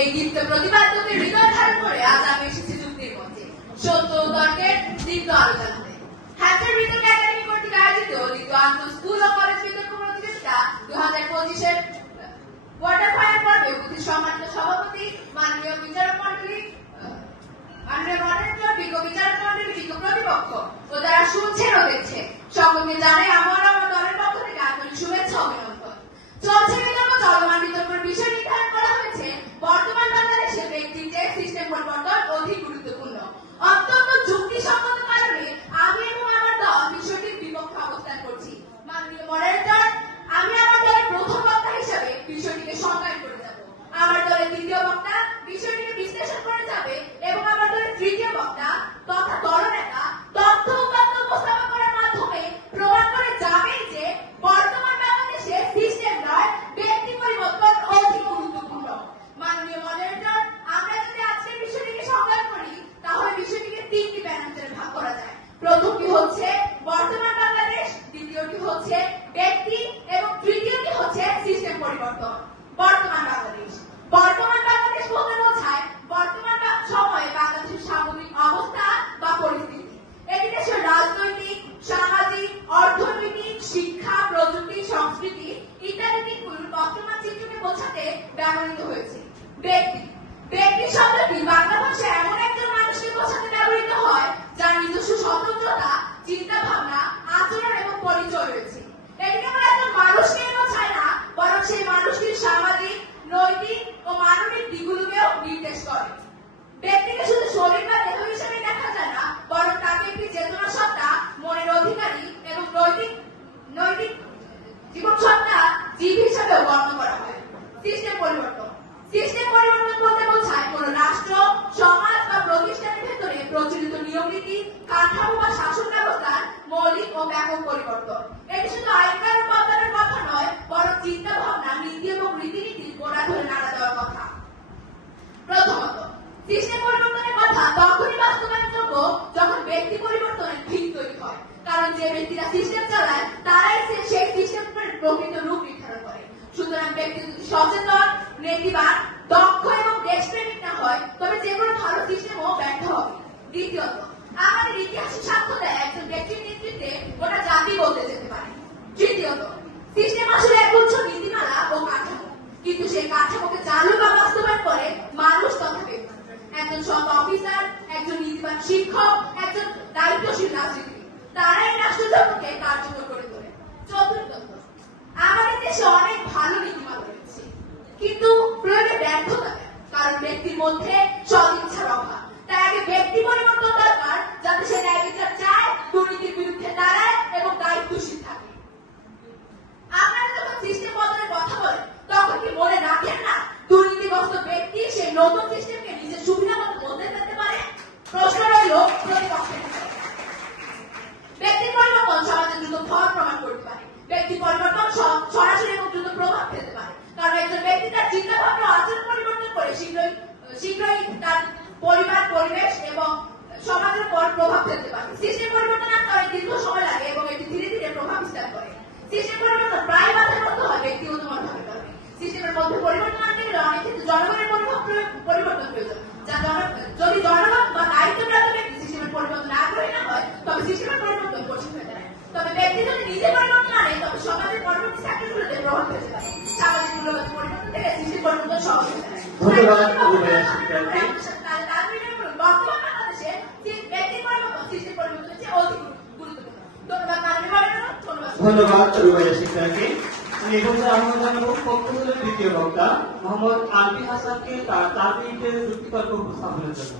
এই দীপ্ত প্রতিপাদ্যকে হৃদয় ধারণ করে আজ আমি এসেছি যুক্তির মধ্যে সত্য ও তর্কের দীপ্ত আলোচনাতে। হ্যাচার বিতর্ক একাডেমি কর্তৃক আয়োজিত দ্বিতীয় আন্তঃস্কুল ও কলেজ বিতর্ক প্রতিযোগিতা 2025-এর কোয়ার্টার ফাইনাল পর্বে উপস্থিত সম্মানিত সভাপতি, মাননীয় বিচারক মন্ডলী, মাননীয় মডারেটর, বিজ্ঞ বিচারক মন্ডলী, বিজ্ঞ প্রতিপক্ষ ও যারা শুনছেন ও দেখছেন সকলকে জানাই আমার দলের পক্ষ থেকে আন্তরিক শুভেচ্ছা অভিনন্দন। চলছে বিতর্ক চলমান বিতর্কের বিষয় নির্ধারণ করা হয়েছে বর্তমান বাংলাদেশের ব্যক্তির চেয়ে সিস্টেম পরিবর্তন অধিক গুরুত্বপূর্ণ। অত্যন্ত যুক্তিসঙ্গত কারণে আমি এবং আমার দল বিষয়টির বিপক্ষে অবস্থান করছি। মাননীয় মডারেটর, আমি আমার দলের প্রথম বক্তা হিসাবে বিষয়টিকে সংজ্ঞায়ন করে যাব। আমার দলের দ্বিতীয় বক্তা বিষয়টিকে বিশ্লেষণ করে যাবে এবং আমার দলের তৃতীয় বক্তা তথা দলনেতা তথ্য উপাত্ত উপস্থাপন করার মাধ্যমে প্রমাণ করে যাবে যে বর্তমান বাংলাদেশে সিস্টেম নয় ব্যক্তি পরিবর্তন অধিক গুরুত্বপূর্ণ। মাননীয় মডারেটর, আমরা যদি আজকের বিষয়টিকে সংজ্ঞায়ন করি তাহলে বিষয়টিকে তিনটি প্যারামিটারে ভাগ করা যায়। প্রথমটি হচ্ছে বর্তমান বাংলাদেশ, দ্বিতীয়টি হচ্ছে ব্যক্তি এবং তৃতীয়টি হচ্ছে সিস্টেম পরিবর্তন। বর্তমান বাংলাদেশ বলতে বোঝায় বর্তমান সময়ে বাংলাদেশের স্বাভাবিক অবস্থা বা পরিস্থিতি। এটি দেশের রাজনৈতিক, সামাজিক, অর্থনৈতিক, শিক্ষা, প্রযুক্তি, সংস্কৃতি ইত্যাদি দিকগুলোর বর্তমান চিত্রকে বোঝাতে ব্যবহৃত হয়েছে। ব্যক্তি শব্দটি বাংলা ভাষায় এমন একজন মানুষকে বোঝাতে ব্যবহৃত হয় যার নিজস্ব স্বতন্ত্রতা, চিন্তা ভাবনা, আচরণ এবং পরিচয় রয়েছে। এটি কেবল একজন মানুষকে বোঝায় না, বরং সেই মানুষটির সামাজিক, নৈতিক ও মানবিক দিকগুলোকেও নির্দেশ করে। ব্যক্তিকে শুধু শরীর বা দেহ হিসেবে দেখা যায় না, বরং তাকে একটি চেতনা সত্তা, মনের অধিকারী এবং নৈতিক জীবন সত্তা, জীব হিসেবেও গণ্য করা হয়। সিস্টেম পরিবর্তন বলতে বোঝায় কোন রাষ্ট্র, সমাজ বা প্রতিষ্ঠানের ভেতরে প্রচলিত নিয়মনীতি, কাঠামো বা শাসন ব্যবস্থার মৌলিক ও ব্যাপক পরিবর্তন। এটি শুধু আইনকানুন বদলের কথা নয়, বরং চিন্তা ভাবনা, নীতি এবং রীতিনীতির গোড়া ধরে নাড়া দেওয়ার কথা। প্রথমত, সিস্টেম পরিবর্তনের কথা তখনই বাস্তবায়নযোগ্য যখন ব্যক্তি পরিবর্তনের ভিত তৈরি হয়। কারণ যে ব্যক্তিরা সিস্টেম চালায় তারাই সেই সিস্টেমের প্রকৃত রূপ নির্ধারণ করে। সুতরাং ব্যক্তি যদি সচেতন, নীতিবান, দক্ষ এবং দেশপ্রেমিক না হয় তবে যে কোনো ভালো সিস্টেমও ব্যর্থ হবে। দ্বিতীয়ত, আমাদের ইতিহাসে সাক্ষ্য দেয় একজন ব্যক্তির নেতৃত্বে গোটা জাতি বলতে যেতে পারে। তৃতীয়ত, সিস্টেম আসলে এক গুচ্ছ নীতিমালা ও কাঠামো, কিন্তু সেই কাঠামোকে চালু বা বাস্তবায়ন করে মানুষ তথা ব্যক্তি। একজন সৎ অফিসার, একজন নীতিবান শিক্ষক, একজন দায়িত্বশীল রাজনীতিবিদ, তারাই রাষ্ট্রযন্ত্রকে কার্যকর করে তোলে। চতুর্থত, আমাদের দেশে অনেক ভালো নীতিমালা রয়েছে, কিন্তু প্রয়োগে ব্যর্থতা দেয়, কারণ ব্যক্তির মধ্যে সদিচ্ছার অভাব। তাই আগে ব্যক্তি পরিবর্তন দরকার, যাতে সে ন্যায় বিচার চায়, দুর্নীতির বিরুদ্ধে দাঁড়ায় এবং দায়িত্বশীল থাকে। আপনারা যখন সিস্টেম বদলের কথা বলেন তখন কি মনে রাখেন না দুর্নীতিগ্রস্ত ব্যক্তি সেই নতুন সিস্টেমকে নিজের সুবিধা মতো বদলে ফেলতে পারে? প্রশ্ন রইল প্রতিপক্ষের। ব্যক্তি পরিবর্তন সমাজে দ্রুত ফল প্রমাণ করতে পারে। ব্যক্তি পরিবর্তন সরাসরি এবং দ্রুত প্রভাব ফেলতে পারে, কারণ একজন ব্যক্তি তার চিন্তা ভাবনা আচরণ পরিবর্তন করে শীঘ্রই তার পরিবার, পরিবেশ এবং সমাজের উপর প্রভাব ফেলতে পারে। সিস্টেম পরিবর্তন আনতে অনেক দীর্ঘ সময় লাগে এবং এটি ধীরে ধীরে প্রভাব বিস্তার করে। সিস্টেম পরিবর্তন প্রায় বাধাগ্রস্ত হয় ব্যক্তিগতভাবে কারণে। সিস্টেমের মধ্যে পরিবর্তন আনতে গেলে অনেক ক্ষেত্রে জনগণের পরিবর্তন প্রয়োজন। যদি জনগণ বা দায়িত্বপ্রাপ্ত ব্যক্তি সিস্টেমের পরিবর্তন আগ্রহী না হয় তবে সিস্টেমের পরিবর্তন কঠিন হয়ে দাঁড়ায়। তবে ব্যক্তি যদি নিজে পরিবর্তন আনে তবে সমাজের পরবর্তী সেক্টরগুলোতে প্রভাব ফেলতে পারে। সামাজিক মূল্যবোধ পরিবর্তন থেকে সিস্টেম পরিবর্তন সহজ হয়ে দাঁড়ায়। বর্তমান বাংলাদেশে ব্যক্তি পরিবর্তন সিস্টেম পরিবর্তনের চেয়ে অধিক গুরুত্বপূর্ণ। ধন্যবাদ মাননীয় মডারেটর, ধন্যবাদ রুবাইয়া শিক্ষার্থী। আমি এখানে আহ্বান জানাবো পক্ষদলের দ্বিতীয় বক্তা মোহাম্মদ আলবি হাসানকে তার 4 মিনিটের যুক্তিতর্ক উপস্থাপনের জন্য।